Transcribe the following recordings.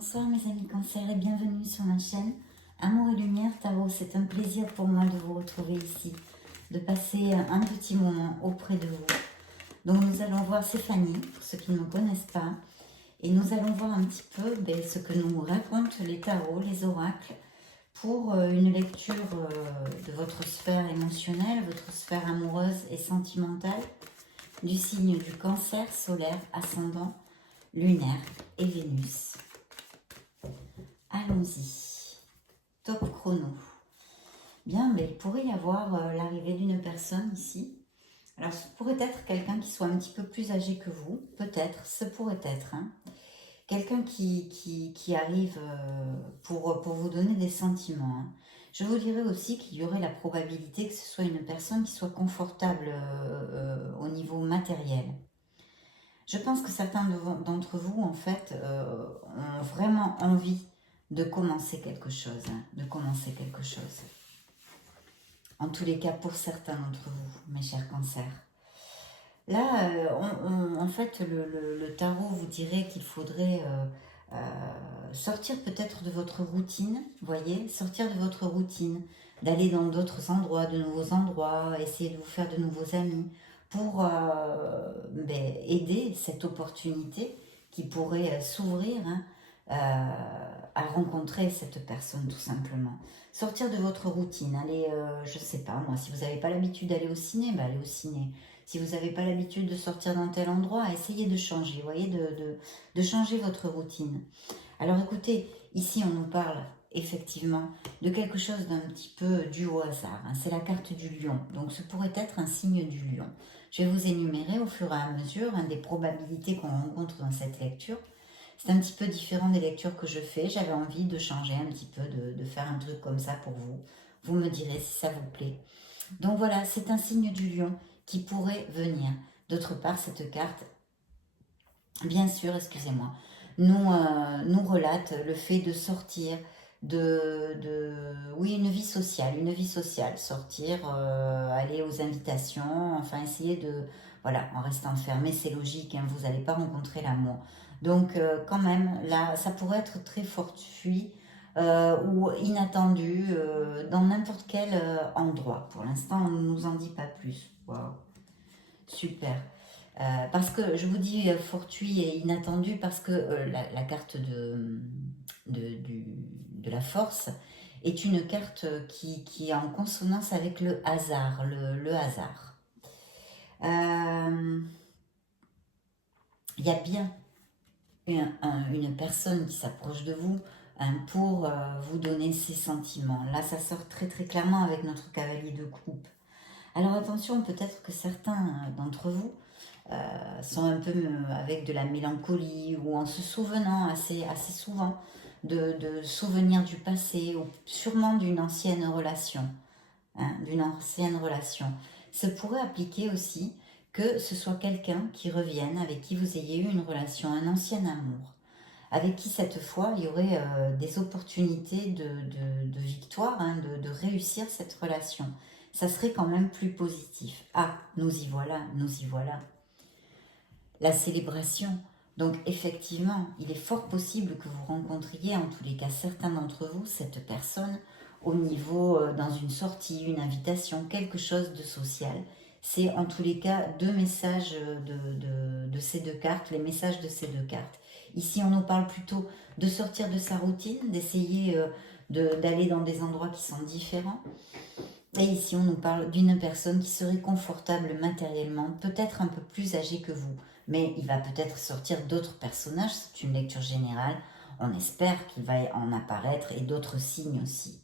Bonsoir mes amis Cancer et bienvenue sur ma chaîne Amour et Lumière Tarot. C'est un plaisir pour moi de vous retrouver ici, de passer un petit moment auprès de vous. Donc nous allons voir, c'est Fanny, pour ceux qui ne me connaissent pas, et nous allons voir un petit peu ce que nous racontent les tarots, les oracles, pour une lecture de votre sphère émotionnelle, votre sphère amoureuse et sentimentale, du signe du Cancer solaire, ascendant, lunaire et Vénus. Allons-y. Top chrono. Bien, il pourrait y avoir l'arrivée d'une personne ici. Alors, ce pourrait être quelqu'un qui soit un petit peu plus âgé que vous. Peut-être, ce pourrait être. Hein. Quelqu'un qui arrive pour vous donner des sentiments. Hein. Je vous dirais aussi qu'il y aurait la probabilité que ce soit une personne qui soit confortable au niveau matériel. Je pense que certains d'entre vous, en fait, ont vraiment envie de commencer quelque chose, hein, En tous les cas, pour certains d'entre vous, mes chers cancers. Là, en fait, le tarot vous dirait qu'il faudrait sortir peut-être de votre routine, voyez, sortir de votre routine, d'aller dans d'autres endroits, de nouveaux endroits, essayer de vous faire de nouveaux amis, pour aider cette opportunité qui pourrait s'ouvrir, hein, à rencontrer cette personne tout simplement. Sortir de votre routine, aller, je sais pas moi, si vous n'avez pas l'habitude d'aller au ciné, allez au ciné. Si vous n'avez pas l'habitude de sortir dans tel endroit, essayez de changer, voyez, de changer votre routine. Alors écoutez, ici on nous parle effectivement de quelque chose d'un petit peu dû au hasard. Hein. C'est la carte du lion, donc ce pourrait être un signe du lion. Je vais vous énumérer au fur et à mesure des probabilités qu'on rencontre dans cette lecture. C'est un petit peu différent des lectures que je fais. J'avais envie de changer un petit peu, de faire un truc comme ça pour vous. Vous me direz si ça vous plaît. Donc voilà, c'est un signe du lion qui pourrait venir. D'autre part, cette carte, bien sûr, excusez-moi, nous relate le fait de sortir oui, une vie sociale, sortir, aller aux invitations, enfin essayer de, voilà, en restant fermé, c'est logique, hein, vous n'allez pas rencontrer l'amour. Donc quand même, là, ça pourrait être très fortuit ou inattendu dans n'importe quel endroit. Pour l'instant, on ne nous en dit pas plus. Wow. Super. Parce que je vous dis fortuit et inattendu parce que la carte de la force est une carte qui est en consonance avec le hasard. Le hasard. Il y a bien une personne qui s'approche de vous pour vous donner ses sentiments. Là, ça sort très très clairement avec notre cavalier de coupe. Alors attention, peut-être que certains d'entre vous sont un peu avec de la mélancolie ou en se souvenant assez souvent de souvenirs du passé ou sûrement d'une ancienne relation. Hein, Se pourrait appliquer aussi que ce soit quelqu'un qui revienne, avec qui vous ayez eu une relation, un ancien amour, avec qui cette fois il y aurait des opportunités de victoire, hein, de réussir cette relation. Ça serait quand même plus positif. Ah, nous y voilà, nous y voilà. La célébration. Donc effectivement, il est fort possible que vous rencontriez, en tous les cas certains d'entre vous, cette personne au niveau dans une sortie, une invitation, quelque chose de social. C'est en tous les cas deux messages de ces deux cartes, les messages de ces deux cartes. Ici, on nous parle plutôt de sortir de sa routine, d'essayer d'aller dans des endroits qui sont différents. Et ici, on nous parle d'une personne qui serait confortable matériellement, peut-être un peu plus âgée que vous. Mais il va peut-être sortir d'autres personnages, c'est une lecture générale. On espère qu'il va en apparaître et d'autres signes aussi.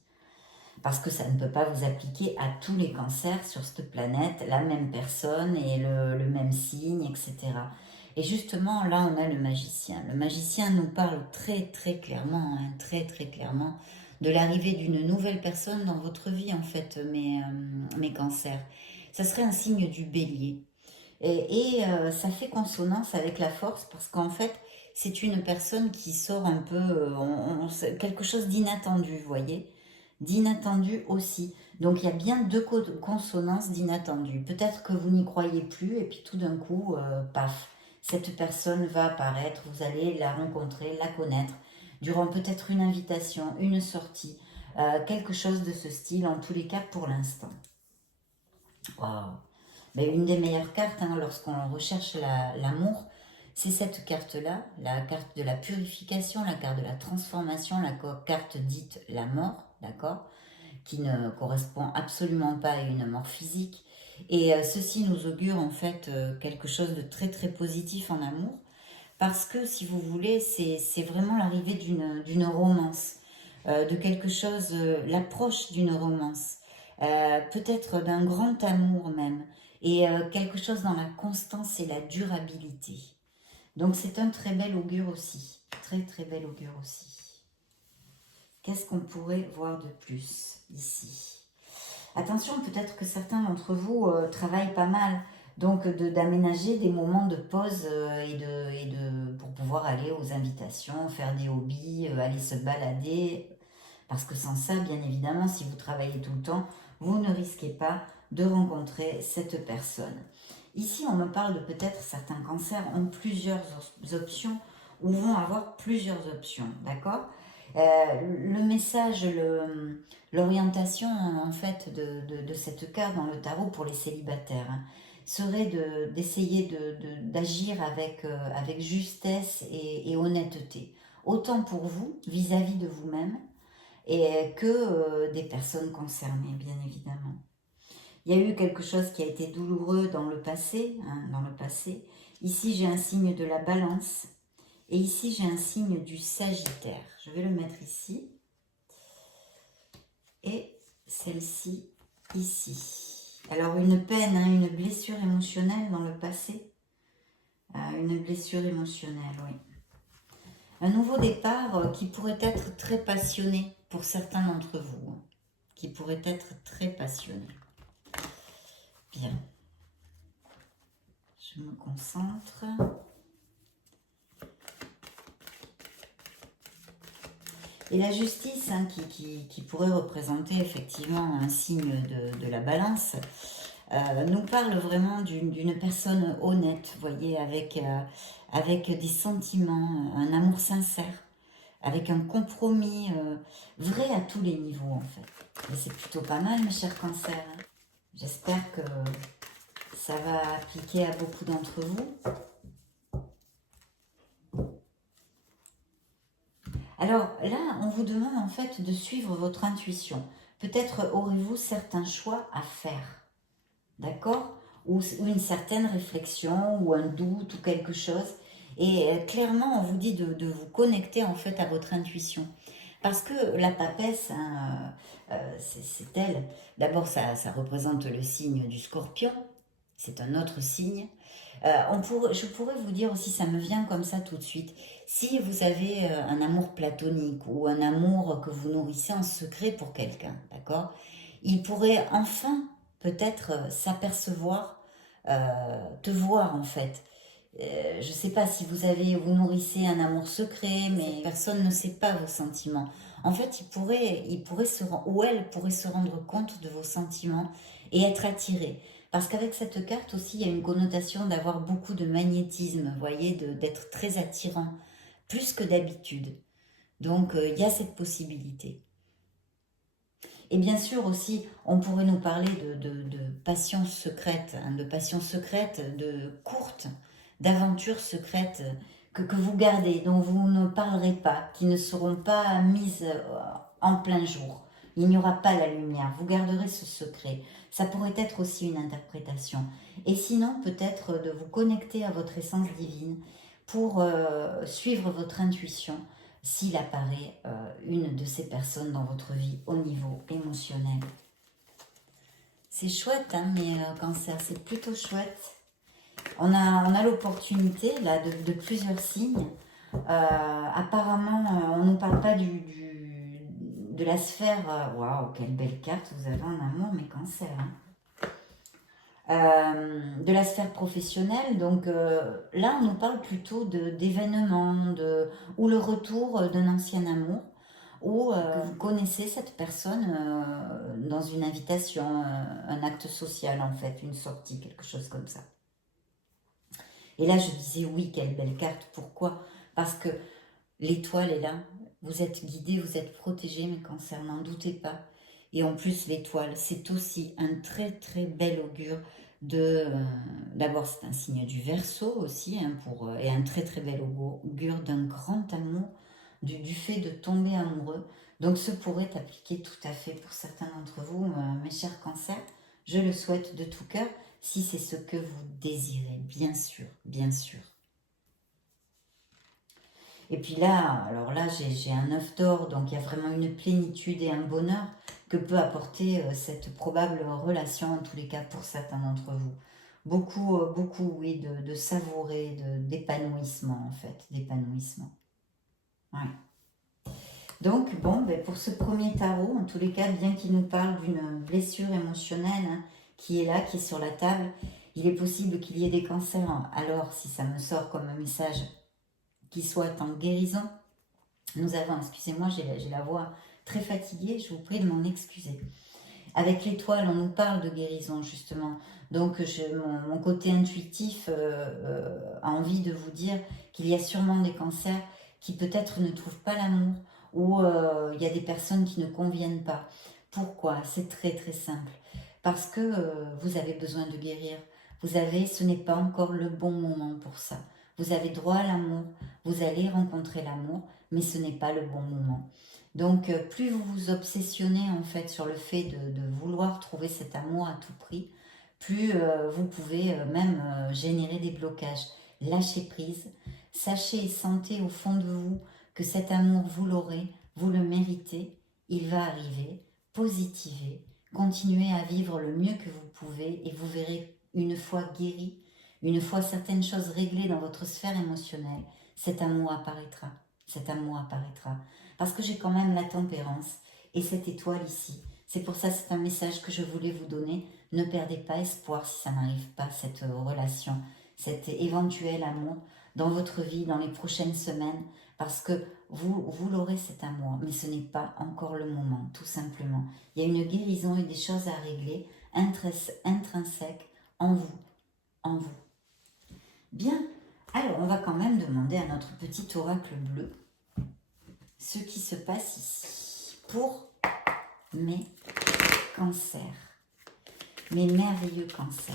Parce que ça ne peut pas vous appliquer à tous les cancers sur cette planète, la même personne et le même signe, etc. Et justement, là, on a le magicien. Le magicien nous parle très, très clairement, hein, très, très clairement, de l'arrivée d'une nouvelle personne dans votre vie, en fait, mes cancers. Ça serait un signe du bélier. Et ça fait consonance avec la force parce qu'en fait, c'est une personne qui sort un peu, quelque chose d'inattendu, vous voyez, d'inattendu aussi. Donc il y a bien deux consonances d'inattendu. Peut-être que vous n'y croyez plus et puis tout d'un coup, paf, cette personne va apparaître, vous allez la rencontrer, la connaître. durant peut-être une invitation, une sortie, quelque chose de ce style, en tous les cas pour l'instant. Waouh! Mais une des meilleures cartes, hein, lorsqu'on recherche l'amour, c'est cette carte-là, la carte de la purification, la carte de la transformation, la carte dite la mort, d'accord? Qui ne correspond absolument pas à une mort physique. Et ceci nous augure en fait quelque chose de très très positif en amour, parce que si vous voulez, c'est vraiment l'arrivée d'une romance, de quelque chose, l'approche d'une romance, peut-être d'un grand amour même, et quelque chose dans la constance et la durabilité. Donc c'est un très bel augure aussi, très très bel augure aussi. Qu'est-ce qu'on pourrait voir de plus ici? Attention, peut-être que certains d'entre vous travaillent pas mal, donc d'aménager des moments de pause pour pouvoir aller aux invitations, faire des hobbies, aller se balader. Parce que sans ça, bien évidemment, si vous travaillez tout le temps, vous ne risquez pas de rencontrer cette personne. Ici, on me parle de peut-être certains cancers ont plusieurs options ou vont avoir plusieurs options, d'accord? Le message, l'orientation en fait de cette carte dans le tarot pour les célibataires, hein, serait d'essayer d'agir avec justesse et honnêteté, autant pour vous, vis-à-vis de vous-même, et que des personnes concernées, bien évidemment. Il y a eu quelque chose qui a été douloureux dans le passé, hein, dans le passé. Ici, j'ai un signe de la balance, et ici, j'ai un signe du Sagittaire. Je vais le mettre ici. Et celle-ci, ici. Alors, une peine, hein, une blessure émotionnelle dans le passé. Une blessure émotionnelle, oui. Un nouveau départ qui pourrait être très passionné pour certains d'entre vous. Hein, qui pourrait être très passionné. Bien. Je me concentre. Et la justice, hein, qui pourrait représenter effectivement un signe de la balance, nous parle vraiment d'une personne honnête, vous voyez, avec des sentiments, un amour sincère, avec un compromis vrai à tous les niveaux en fait. Et c'est plutôt pas mal, mes chers cancers. Hein. J'espère que ça va appliquer à beaucoup d'entre vous. Alors là, on vous demande en fait de suivre votre intuition. Peut-être aurez-vous certains choix à faire, d'accord? Ou une certaine réflexion, ou un doute, ou quelque chose. Et clairement, on vous dit de vous connecter en fait à votre intuition. Parce que la papesse, hein, c'est elle. D'abord, ça représente le signe du scorpion. C'est un autre signe. Je pourrais vous dire aussi, ça me vient comme ça tout de suite, si vous avez un amour platonique ou un amour que vous nourrissez en secret pour quelqu'un, d'accord? Il pourrait enfin peut-être s'apercevoir, te voir en fait. Je ne sais pas si vous nourrissez un amour secret, mais personne ne sait pas vos sentiments. En fait, ou elle pourrait se rendre compte de vos sentiments et être attiré. Parce qu'avec cette carte aussi, il y a une connotation d'avoir beaucoup de magnétisme, vous voyez, d'être très attirant, plus que d'habitude. Donc, il y a cette possibilité. Et bien sûr aussi, on pourrait nous parler de passions secrètes, hein, de passions secrètes, de courtes, d'aventures secrètes que vous gardez, dont vous ne parlerez pas, qui ne seront pas mises en plein jour. Il n'y aura pas la lumière, vous garderez ce secret. Ça pourrait être aussi une interprétation. Et sinon, peut-être de vous connecter à votre essence divine pour suivre votre intuition s'il apparaît une de ces personnes dans votre vie au niveau émotionnel. C'est chouette, hein, mais cancer, c'est plutôt chouette. On a l'opportunité là de plusieurs signes. Apparemment, on ne parle pas de la sphère. Waouh, quelle belle carte vous avez en amour, mais cancer. Hein. De la sphère professionnelle, donc là on nous parle plutôt d'événements ou le retour d'un ancien amour ou que vous connaissez cette personne dans une invitation, un acte social en fait, une sortie, quelque chose comme ça. Et là je disais oui, quelle belle carte, pourquoi? Parce que l'étoile est là, Vous êtes guidés, vous êtes protégés, mes cancers, n'en doutez pas. Et en plus, l'étoile, c'est aussi un très très bel augure de... D'abord, c'est un signe du Verseau aussi, hein, et un très très bel augure d'un grand amour, du fait de tomber amoureux. Donc, ce pourrait appliquer tout à fait pour certains d'entre vous, mes chers cancers. Je le souhaite de tout cœur, si c'est ce que vous désirez, bien sûr, bien sûr. Et puis là, alors là, j'ai un œuf d'or, donc il y a vraiment une plénitude et un bonheur que peut apporter cette probable relation, en tous les cas pour certains d'entre vous. Beaucoup, beaucoup, oui, de savourer, d'épanouissement en fait, d'épanouissement. Ouais. Donc, bon, ben, pour ce premier tarot, en tous les cas, bien qu'il nous parle d'une blessure émotionnelle, hein, qui est là, qui est sur la table, il est possible qu'il y ait des cancers. Alors, si ça me sort comme un message qui soit en guérison, nous avons, excusez-moi, j'ai la voix très fatiguée, je vous prie de m'en excuser. Avec l'étoile, on nous parle de guérison, justement. Donc, mon côté intuitif a envie de vous dire qu'il y a sûrement des cancers qui peut-être ne trouvent pas l'amour, ou il y a des personnes qui ne conviennent pas. Pourquoi? C'est très très simple. Parce que vous avez besoin de guérir. Ce n'est pas encore le bon moment pour ça. Vous avez droit à l'amour, vous allez rencontrer l'amour, mais ce n'est pas le bon moment. Donc, plus vous vous obsessionnez en fait sur le fait de vouloir trouver cet amour à tout prix, plus vous pouvez même générer des blocages. Lâchez prise, sachez et sentez au fond de vous que cet amour, vous l'aurez, vous le méritez, il va arriver, positivez, continuez à vivre le mieux que vous pouvez et vous verrez, une fois guéri, une fois certaines choses réglées dans votre sphère émotionnelle, cet amour apparaîtra. Cet amour apparaîtra. Parce que j'ai quand même la tempérance et cette étoile ici. C'est pour ça, c'est un message que je voulais vous donner. Ne perdez pas espoir si ça n'arrive pas, cette relation, cet éventuel amour dans votre vie, dans les prochaines semaines, parce que vous l'aurez cet amour, mais ce n'est pas encore le moment, tout simplement. Il y a une guérison et des choses à régler intrinsèques en vous, en vous. Bien, alors on va quand même demander à notre petit oracle bleu ce qui se passe ici pour mes cancers, mes merveilleux cancers.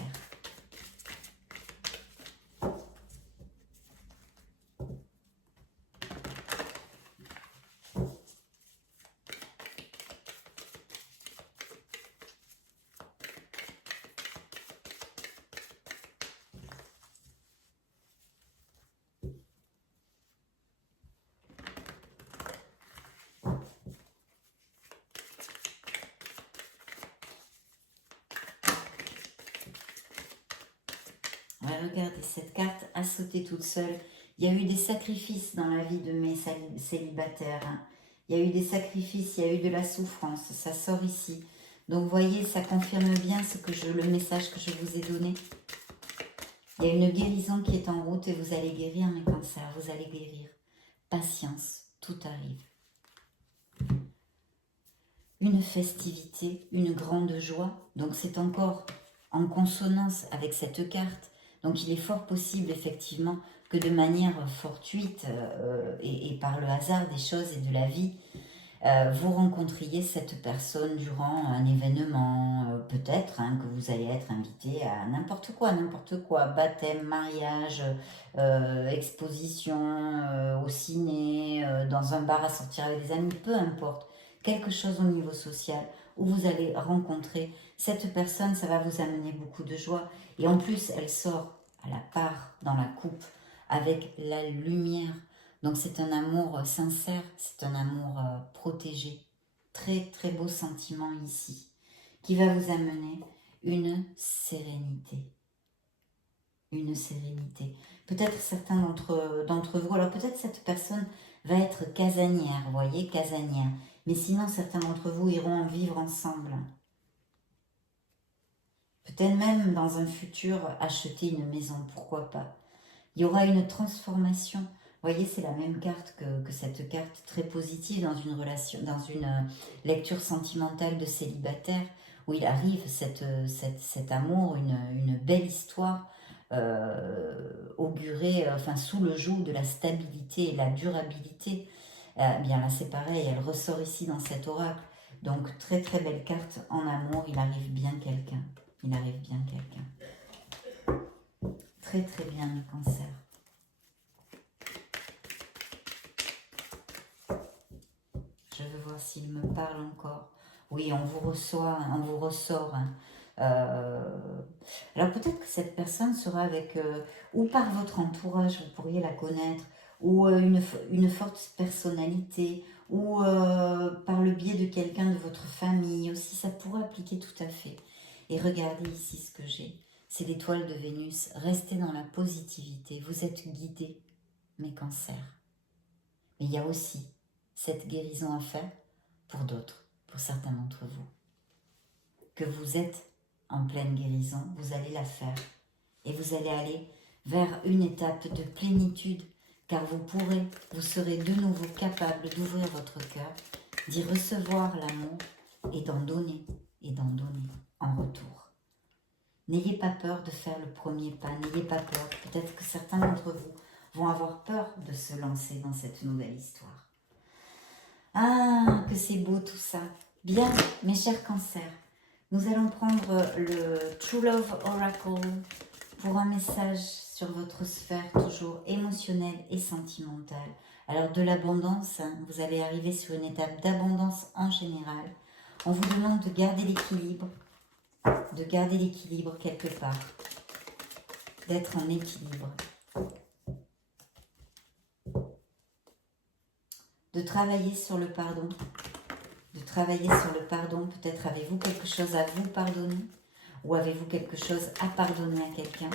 Regardez, cette carte a sauté toute seule. Il y a eu des sacrifices dans la vie de mes célibataires. Il y a eu des sacrifices, il y a eu de la souffrance. Ça sort ici. Donc, vous voyez, ça confirme bien le message que je vous ai donné. Il y a une guérison qui est en route et vous allez guérir, mes cancers. Vous allez guérir. Patience, tout arrive. Une festivité, une grande joie. Donc, c'est encore en consonance avec cette carte. Donc il est fort possible effectivement que de manière fortuite et par le hasard des choses et de la vie, vous rencontriez cette personne durant un événement, peut-être que vous allez être invité à n'importe quoi, baptême, mariage, exposition, au ciné, dans un bar à sortir avec des amis, peu importe, quelque chose au niveau social où vous allez rencontrer cette personne, ça va vous amener beaucoup de joie. Et en plus, elle sort à la part dans la coupe avec la lumière. Donc c'est un amour sincère, c'est un amour protégé. Très très beau sentiment ici, qui va vous amener une sérénité. Une sérénité. Peut-être certains d'entre vous, alors peut-être cette personne va être casanière, vous voyez, casanière. Mais sinon, certains d'entre vous iront en vivre ensemble. Peut-être même dans un futur acheter une maison, pourquoi pas. Il y aura une transformation. Vous voyez, c'est la même carte que cette carte très positive dans une relation, dans une lecture sentimentale de célibataire, où il arrive cet amour, une belle histoire augurée, enfin sous le joug de la stabilité et la durabilité. Bien là c'est pareil, elle ressort ici dans cet oracle. Donc très très belle carte en amour, il arrive bien quelqu'un. Il arrive bien quelqu'un. Très très bien le Cancer. Je veux voir s'il me parle encore. Oui, on vous reçoit, on vous ressort. Hein. Alors peut-être que cette personne sera avec, ou par votre entourage, vous pourriez la connaître, ou une forte personnalité, ou par le biais de quelqu'un de votre famille aussi, ça pourrait appliquer tout à fait. Et regardez ici ce que j'ai, c'est l'étoile de Vénus. Restez dans la positivité, vous êtes guidés, mes cancers. Mais il y a aussi cette guérison à faire pour d'autres, pour certains d'entre vous. Que vous êtes en pleine guérison, vous allez la faire. Et vous allez aller vers une étape de plénitude, car vous serez de nouveau capable d'ouvrir votre cœur, d'y recevoir l'amour et d'en donner en retour. N'ayez pas peur de faire le premier pas, n'ayez pas peur. Peut-être que certains d'entre vous vont avoir peur de se lancer dans cette nouvelle histoire. Ah, que c'est beau tout ça. Bien, mes chers cancers, nous allons prendre le True Love Oracle pour un message sur votre sphère toujours émotionnelle et sentimentale. Alors de l'abondance, hein, vous allez arriver sur une étape d'abondance en général. On vous demande de garder l'équilibre quelque part, d'être en équilibre. De travailler sur le pardon, peut-être avez-vous quelque chose à vous pardonner ou avez-vous quelque chose à pardonner à quelqu'un.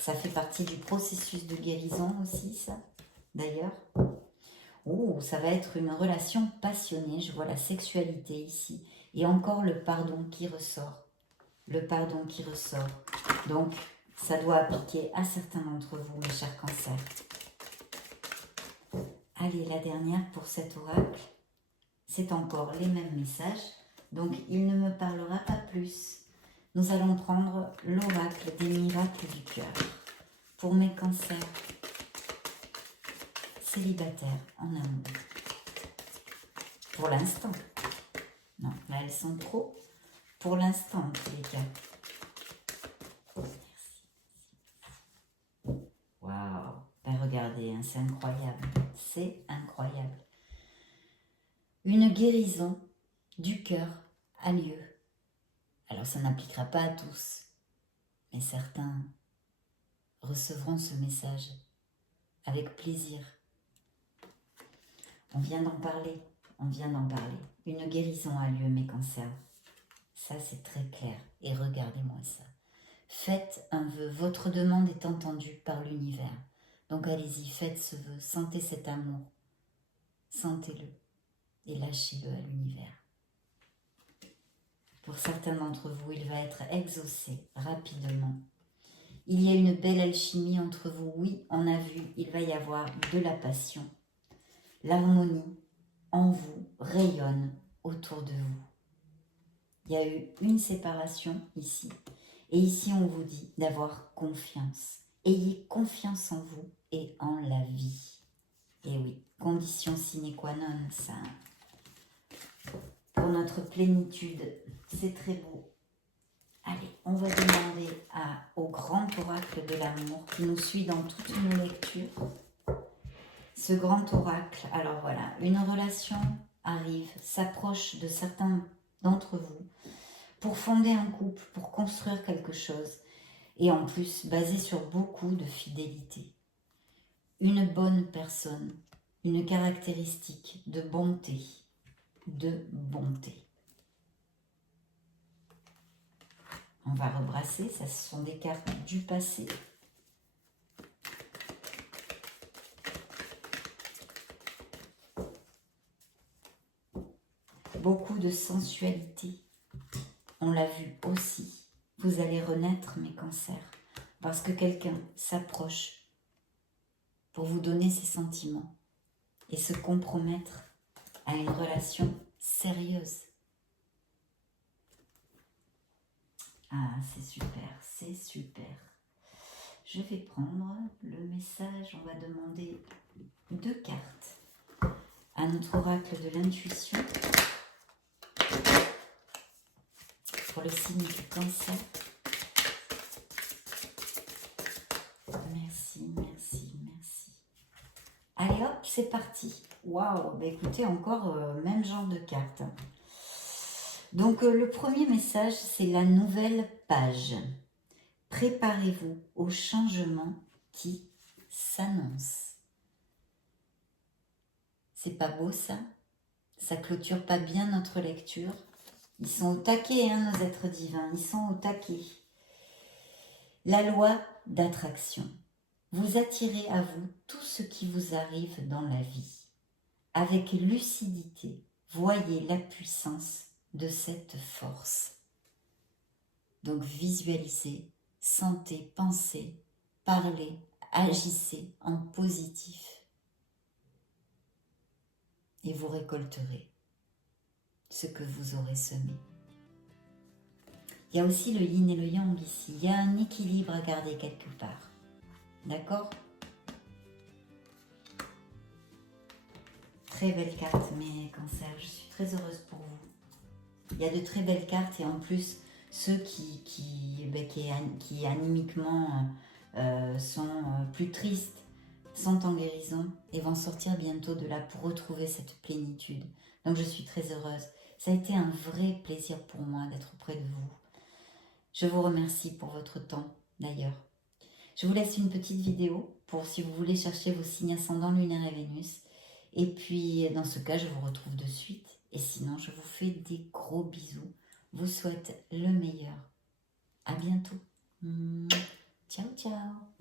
Ça fait partie du processus de guérison aussi, ça, d'ailleurs. Oh, ça va être une relation passionnée, je vois la sexualité ici, et encore le pardon qui ressort. Donc, ça doit appliquer à certains d'entre vous, mes chers cancers. Allez, la dernière pour cet oracle. C'est encore les mêmes messages, donc il ne me parlera pas plus. Nous allons prendre l'oracle des miracles du cœur. Pour mes cancers célibataires en amour. Pour l'instant. Non, là elles sont trop. Pour l'instant, en tous les cas. Merci. Waouh. Ben regardez, hein, c'est incroyable. C'est incroyable. Une guérison du cœur a lieu. Alors ça n'appliquera pas à tous, mais certains recevront ce message avec plaisir. On vient d'en parler. Une guérison a lieu, mes cancers. Ça, c'est très clair. Et regardez-moi ça. Faites un vœu. Votre demande est entendue par l'univers. Donc allez-y, faites ce vœu. Sentez cet amour. Sentez-le. Et lâchez-le à l'univers. Pour certains d'entre vous, il va être exaucé rapidement. Il y a une belle alchimie entre vous. Oui, on a vu, il va y avoir de la passion. L'harmonie en vous rayonne autour de vous. Il y a eu une séparation ici. Et ici, on vous dit d'avoir confiance. Ayez confiance en vous et en la vie. Et oui, condition sine qua non, ça. Pour notre plénitude, c'est très beau. Allez, on va demander au grand oracle de l'amour qui nous suit dans toutes nos lectures. Ce grand oracle, alors voilà, une relation arrive, s'approche de certains d'entre vous pour fonder un couple, pour construire quelque chose et en plus basé sur beaucoup de fidélité. Une bonne personne, une caractéristique de bonté, On va rebrasser, ça ce sont des cartes du passé. Beaucoup de sensualité, on l'a vu aussi. Vous allez renaître, mes cancers, parce que quelqu'un s'approche pour vous donner ses sentiments et se compromettre à une relation sérieuse. Ah, c'est super, c'est super. Je vais prendre le message, on va demander 2 cartes. à notre oracle de l'intuition pour le signe du Cancer. Merci, merci, merci. Allez hop, c'est parti. Waouh, bah écoutez, encore même genre de carte. Donc le premier message, c'est la nouvelle page. Préparez-vous au changement qui s'annonce. C'est pas beau ça? Ça clôture pas bien notre lecture? Ils sont au taquet, hein, nos êtres divins, ils sont au taquet. La loi d'attraction. Vous attirez à vous tout ce qui vous arrive dans la vie. Avec lucidité, voyez la puissance de cette force. Donc visualisez, sentez, pensez, parlez, agissez en positif. Et vous récolterez ce que vous aurez semé. Il y a aussi le yin et le yang ici. Il y a un équilibre à garder quelque part. D'accord? Très belle carte, mes cancers. Je suis très heureuse pour vous. Il y a de très belles cartes et en plus, ceux qui animiquement sont plus tristes sont en guérison et vont sortir bientôt de là pour retrouver cette plénitude. Donc je suis très heureuse. Ça a été un vrai plaisir pour moi d'être auprès de vous. Je vous remercie pour votre temps d'ailleurs. Je vous laisse une petite vidéo pour si vous voulez chercher vos signes ascendants, lunaire et Vénus. Et puis dans ce cas, je vous retrouve de suite. Et sinon, je vous fais des gros bisous. Vous souhaite le meilleur. À bientôt. Ciao, ciao.